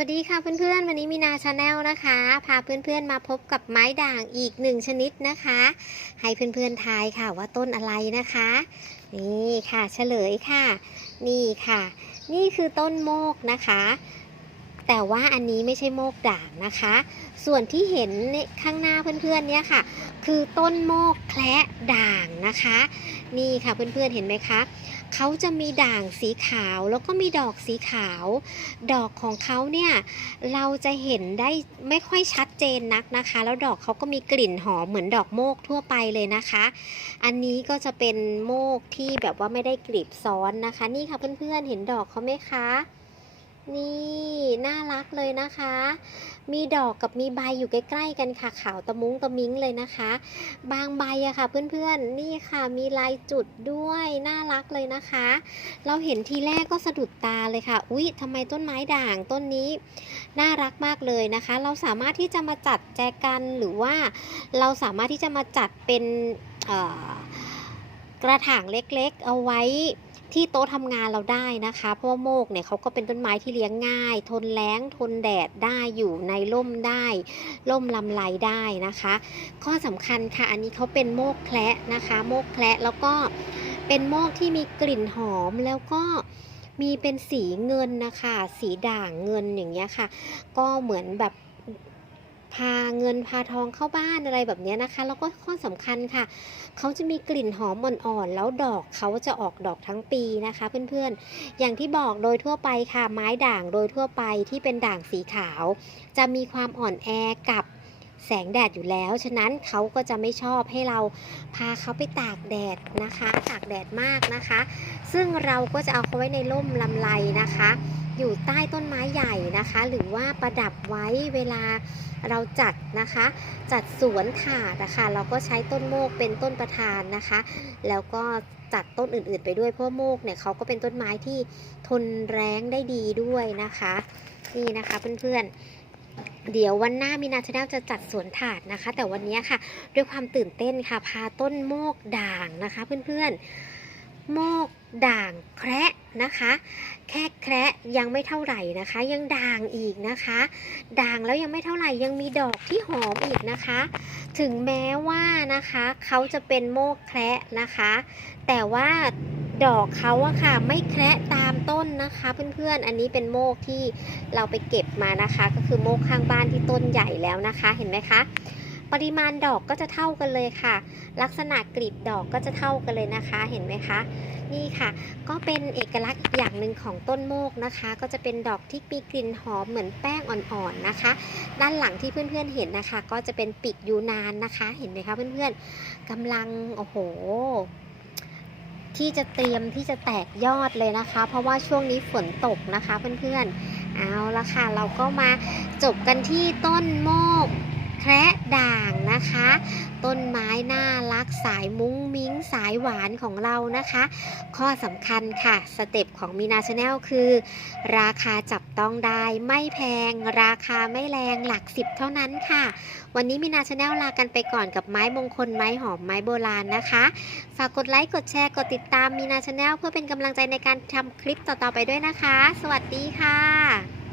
วัสดีค่ะเพื่อนๆ วันนี้มีนาชาแนลนะคะ พาเพื่อนๆมาพบกับไม้ด่างอีกหนึ่งชนิดนะคะ ให้เพื่อนๆทายค่ะว่าต้นอะไรนะคะ นี่ค่ะเฉลยค่ะ นี่ค่ะ นี่คือต้นโมกนะคะ แต่ว่าอันนี้ไม่ใช่โมกด่างนะคะ ส่วนที่เห็นเนี่ยข้างหน้าเพื่อนๆเนี่ยค่ะ คือต้นโมกแคละด่างนะคะ นี่ค่ะเพื่อนๆเห็นไหมคะ เขาจะมีด่างสีขาวแล้วก็มีดอกสีขาว ดอกของเขาเนี่ยเราจะเห็นได้ไม่ค่อยชัดเจนนักนะคะ แล้วดอกเขาก็มีกลิ่นหอมเหมือนดอกโมกทั่วไปเลยนะคะ อันนี้ก็จะเป็นโมกที่แบบว่าไม่ได้กลีบซ้อนนะคะ นี่ค่ะเพื่อนๆเห็นดอกเขาไหมคะ นี่น่ารักเลยนะคะ มีดอกกับมีใบอยู่ใกล้ๆกันค่ะ ขาวตะมุ้งตะมิ้งเลยนะคะ บางใบอะค่ะเพื่อนๆ นี่ค่ะมีลายจุดด้วยน่ารักเลยนะคะ เราเห็นทีแรกก็สะดุดตาเลยค่ะ อุ๊ยทำไมต้นไม้ด่างต้นนี้ น่ารักมากเลยนะคะ เราสามารถที่จะมาจัดแจกันหรือว่า เราสามารถที่จะมาจัดเป็นกระถางเล็กๆ เอาไว้ ที่โต๊ะทำงานเราได้นะคะ เพราะว่าโมกเนี่ยเขาก็เป็นต้นไม้ที่เลี้ยงง่าย ทนแล้งทนแดดได้อยู่ในร่มได้ ร่มลำไรได้นะคะ ข้อสำคัญค่ะอันนี้เขาเป็นโมกแคละนะคะ โมกแคละแล้วก็เป็นโมกที่มีกลิ่นหอมแล้วก็มีเป็นสีเงินนะคะ สีด่างเงินอย่างเงี้ยค่ะ ก็เหมือนแบบ พาเงินพาทองเข้าบ้านอะไรแบบนี้นะคะ แล้วก็ข้อสำคัญค่ะ เขาจะมีกลิ่นหอมอ่อนๆแล้วดอกเขาจะออกดอกทั้งปีนะคะ เพื่อนๆ อย่างที่บอกโดยทั่วไปค่ะไม้ด่างโดยทั่วไปที่เป็นด่างสีขาว จะมีความอ่อนแอกับ แสงแดดอยู่แล้ว ฉะนั้นเขาก็จะไม่ชอบให้เราพาเขาไปตากแดดนะคะ ตากแดดมากนะคะ ซึ่งเราก็จะเอาเขาไว้ในร่มลำไรนะคะ อยู่ใต้ต้นไม้ใหญ่นะคะ หรือว่าประดับไว้เวลาเราจัดนะคะ จัดสวนถาดนะคะเราก็ใช้ต้นโมกเป็นต้นประธานนะคะ แล้วก็จัดต้นอื่นๆไปด้วยเพราะโมกเนี่ยเขาก็เป็นต้นไม้ที่ทนแรงได้ดีด้วยนะคะ นี่นะคะเพื่อนๆ เดี๋ยววันหน้ามีนาชาแนลจะจัดสวนถาดนะคะ แต่วันนี้ค่ะ ด้วยความตื่นเต้นค่ะ พาต้นโมกด่างนะคะ เพื่อนๆ โมกด่างแคระนะคะ แค่แคระยังไม่เท่าไหร่นะคะ ยังด่างอีกนะคะ ด่างแล้วยังไม่เท่าไหร่ยังมีดอกที่หอมอีกนะคะ ถึงแม้ว่านะคะเขาจะเป็นโมกแคระนะคะ แต่ว่า ดอกเขาอะค่ะ ไม่แคระตามต้นนะคะ เพื่อนๆ อันนี้เป็นโมกที่เราไปเก็บมานะคะ ก็คือโมกข้างบ้านที่ต้นใหญ่แล้วนะคะ เห็นไหมคะ ปริมาณดอกก็จะเท่ากันเลยค่ะ ลักษณะกลีบดอกก็จะเท่ากันเลยนะคะ เห็นไหมคะนี่ค่ะ ก็เป็นเอกลักษณ์อีกอย่างหนึ่งของต้นโมกนะคะ ก็จะเป็นดอกที่มีกลิ่นหอมเหมือนแป้งอ่อนๆนะคะ ด้านหลังที่เพื่อนๆเห็นนะคะ ก็จะเป็นปีกยูนานนะคะ เห็นไหมคะเพื่อนๆกำลังโอ้โห ที่จะเตรียมที่จะแตกยอดเลยนะคะ เพราะว่าช่วงนี้ฝนตกนะคะเพื่อนๆ เอาละค่ะ เราก็มาจบกันที่ต้นโมก แคระด่างนะคะ ต้นไม้น่ารักสายมุ้งมิ้งสายหวานของเรานะคะ ข้อสำคัญค่ะสเต็ปของมีนาชาแนลคือ ราคาจับต้องได้ไม่แพง ราคาไม่แรงหลักสิบเท่านั้นค่ะ วันนี้มีนาชาแนลลากันไปก่อนกับไม้มงคลไม้หอมไม้โบราณนะคะ ฝากกดไลค์กดแชร์กดติดตามมีนาชาแนลเพื่อเป็นกำลังใจในการทำคลิปต่อๆไปด้วยนะคะ สวัสดีค่ะ